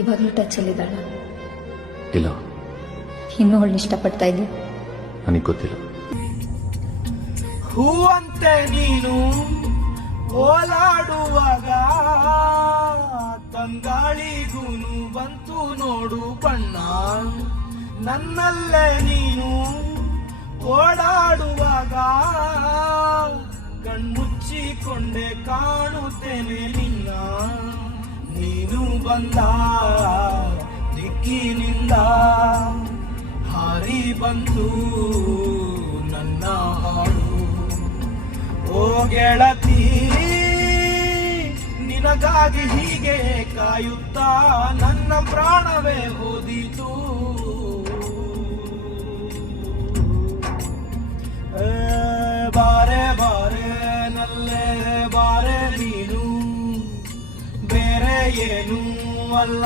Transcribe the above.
ಇವಾಗಲೂ ಟಚಲ್ಲಿದ್ದಾಳ? ಇಲ್ಲ. ಇನ್ನೂ ಅವಳನ್ನ ಇಷ್ಟಪಡ್ತಾ ಇದೆಯಾ? ನನಗೆ ಗೊತ್ತಿಲ್ಲ. ಹೂವಂತೆ ನೀನು ಓಲಾಡುವಾಗ ತಂಗಾಳಿಗೂನು ಬಂತು ನೋಡು ಬಣ್ಣ. ನನ್ನಲ್ಲೇ ನೀನು ಓಡಾಡುವಾಗ ಕಣ್ಮುಚ್ಚಿಕೊಂಡೆ ಕಾಣುತ್ತೇನೆ ನಿನ್ನ. ನೀನು ಬಂದ ದಿಕ್ಕಿನಿಂದ ಹಾರಿ ಬಂತು ನನ್ನ ಹಾಡು. ಓ ಗೆಳತಿ, ನಿನಗಾಗಿ ಹೀಗೆ ಕಾಯುತ್ತಾ ನನ್ನ ಪ್ರಾಣವೇ ಹೋದಿತು. ಬಾರೆ ಬಾರೆ ನಲ್ಲೇ ಬಾರೆ ನೀನು, ಬೇರೆ ಏನು ಅಲ್ಲ.